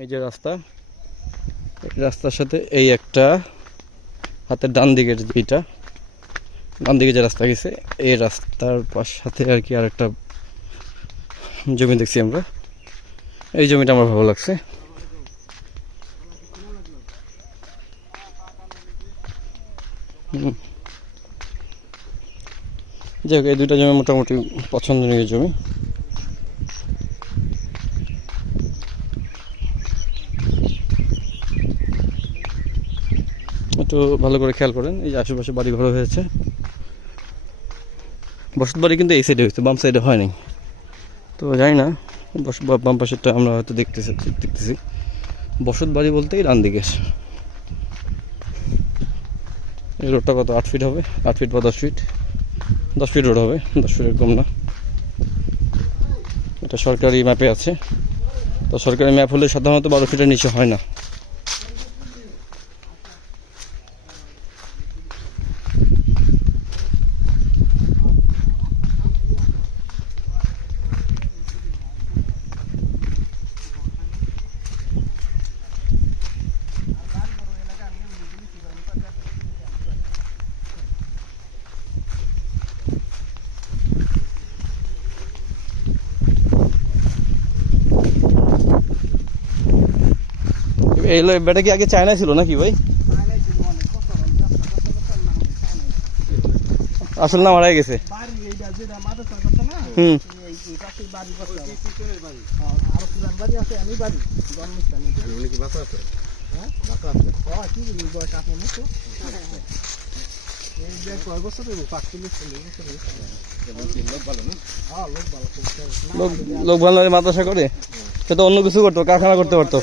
এই যে রাস্তা, এই রাস্তার সাথে এই একটা হাতের ডান দিকের যেটা ডান দিকে যে রাস্তা গেছে, এই রাস্তার সাথে আর কি আরেকটা জমি দেখছি আমরা। এই জমিটা আমার ভালো লাগছে। যাই হোক, এই দুইটা জমি মোটামুটি পছন্দনীয় জমি। একটু ভালো করে খেয়াল করেন, এই যে আশেপাশে বাড়ি ঘর হয়েছে। বসত বাড়ি কিন্তু এই সাইডে হয়েছে, বাম সাইডে হয়নি। তো জানি না, বাম পাশেরটা আমরা হয়তো দেখতেছি। বসত বাড়ি বলতে ডান দিকে। এই রোডটা কত 8 ফিট হবে, 8 ফিট বা 10 ফিট, 10 ফিট রোড হবে, 10 ফিটের কম না। এটা সরকারি ম্যাপে আছে। তো সরকারি ম্যাপ হলে সাধারণত 12 ফিটের নিচে হয় না। এই বেটা কি আগে চায়না ছিল নাকি ভাই? আসলে না মারাই গেছে। হুম, লোক ভালো মাদ্রাসা করে, সে তো অন্য কিছু করতো, কারখানা করতে পারতো।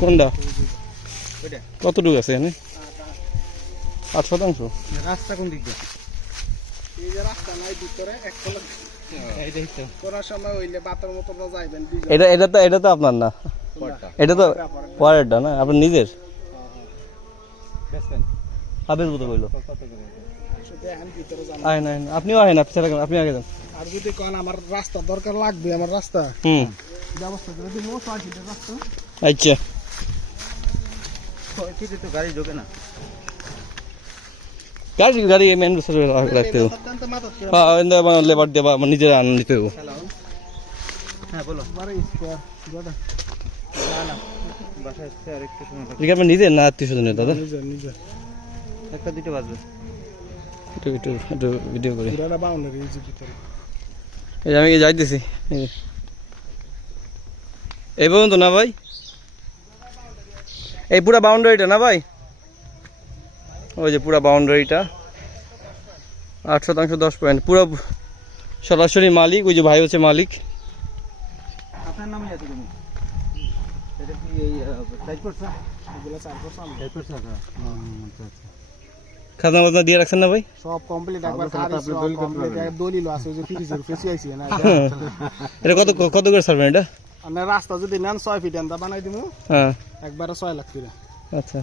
কোনটা কতটুকু আছে এখানে? 8%। রাস্তা কোন দিক দিয়ে? এই যে রাস্তা নাই ভিতরে এক কলম। এইটাই তো। কোন সময় হইলে বাতের মতো যাইবেন। এটা তো আপনার না, এটা তো পরেরটা না, আপনার নিজের। আবের মতো কইলো। আপনিও আহেন, আপনি আগে যান। আর যদি কোন আমার রাস্তা দরকার লাগবে, আমার রাস্তা ব্যবস্থা করে দিন। ও 6 ফিটের রাস্তা। আচ্ছা, 6 ফিটে তো গাড়ি ঢোকে না। গাড়ি মেন রাস্তা রাখতে হবে। হ্যাঁ, লেবার দেবা নিজের আনন্দিত হবে। হ্যাঁ বলো। বারে স্কয়ার গোটা। না না, বাসা আসতে আর একটু সময় লাগবে। আপনি নিজের না আত্মীয়স্বজনের দাদা? নিজের। একটা দুটো বাজবে। একটু ভিডিও করি। পুরাটা বাউন্ডারি এই যে ভিতরে। এই আমি যাইতেছি এই পর্যন্ত না ভাই? এই পুরা বাউন্ডারিটা না ভাই? ওই যে পুরা বাউন্ডারিটা 8% 10 পয়েন্ট, পুরো সরাসরি মালিক। ওই যে ভাই হচ্ছে মালিক। আপনার নামই আছে তুমি? এটা কি এই 4%? এগুলো 4%। আচ্ছা। খাজনা বাজনা দিয়ে রাখছেন না ভাই? সব কমপ্লিট, একবার খারিজ সব কমপ্লিট, দলিল আছে যে ফ্রিজের ফেসি আইছে না। এটা কত করে ছাড়বেন এটা? আপনার রাস্তা যদি নেন 6 ফিট এন্ডা বানাই দিমু। হ্যাঁ, একবারে 6 লাখ করে। আচ্ছা,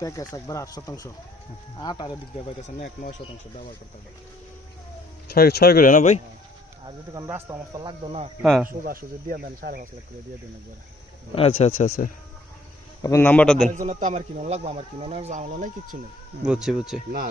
প্যাকেজ একবার 8%। 8 আর দিক দিয়ে পাইতেছেন না, 9% ব্যবহার করতে হবে। 6 করে না ভাই? আর যদি কোন রাস্তা মস্ত লাগতো না, সোজা দিয়ে দেন, 5.5 লাখ করে দিয়ে দেন একবার। আচ্ছা, আপনার নাম্বারটা দেন। এর জন্য তো আমার কিনা লাগবে, আমার কিনা ঝামেলা নাই, কিচ্ছু নেই। বুঝছি না